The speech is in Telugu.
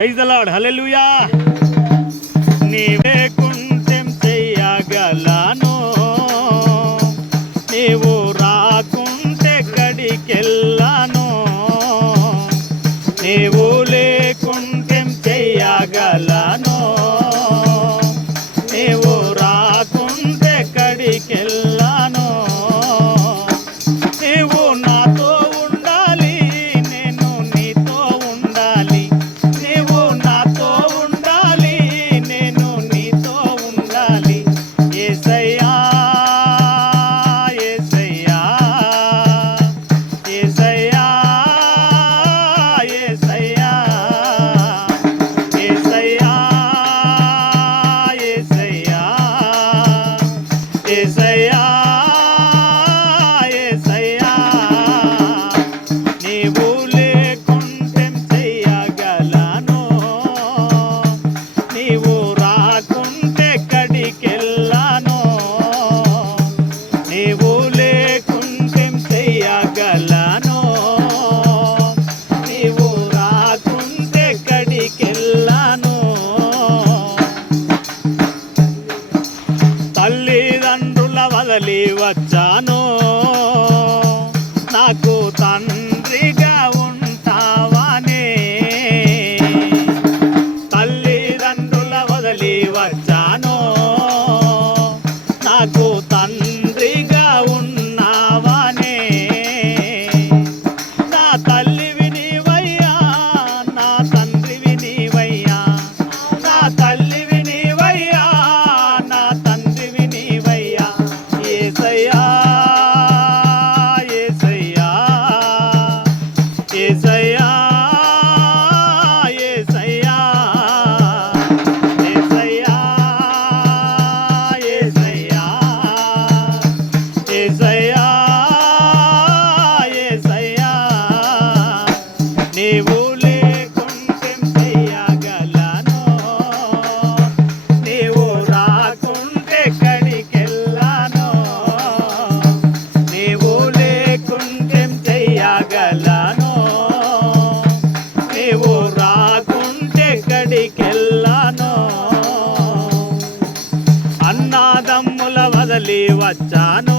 ప్రైజ్ ది లార్డ్, హల్లెలూయా. నీవే కుంటెం చెయ్యగలను, నీవు రాకుంటే కడికెళ్ళను. నీవు లేకుంటెం చెయ్యగలను, నీవు రాకుంటే కడికెళ్ళను. నీవు నాతో ఉండాలి, నేను నీతో ఉండాలి. నీవు నాతో ఉండాలి, నేను నీతో ఉండాలి. యేసయ్యా యేసయ్యా యేసయ్యా యేసయ్యా యేసయ్యా యేసయ్యా యేసయ్యా యేసయ్యా. నీవు లేకుంటెం చెయ్యగలను, నీవు రాకుంటే కడికెళ్ళను. నీవు లేకుంటెం చెయ్యగలను, నీవు రాకుంటే కడికెళ్ళను. తల్లిదండ్రుల వదలి వచ్చాను, నాకు తండ్రిగా ఉంటావానే. తల్లిదండ్రుల వదలి వచ్చాను, నాకు తండ్రిగా ఉన్నావానే. నా తల్లివి నీవయ్యా, నా తండ్రివి నీవయ్యా. నా తల్లివి నీవయ్యా, నా తండ్రివి నీవయ్యా. యేసయ్యా యేసయ్యా యేసయ్యా యేసయ్యా యేసయ్యా యేసయ్యా యేసయ్యా యేసయ్యా. నీవు లేకుంటెం చెయ్యగలను, నీవు రాకుంటే కడికెళ్ళను. నీవు లేకుంటెం చెయ్యగలను, నీవు రాకుంటే కడికెళ్ళను. అన్నాదమ్ముల వదలి వచ్చాను,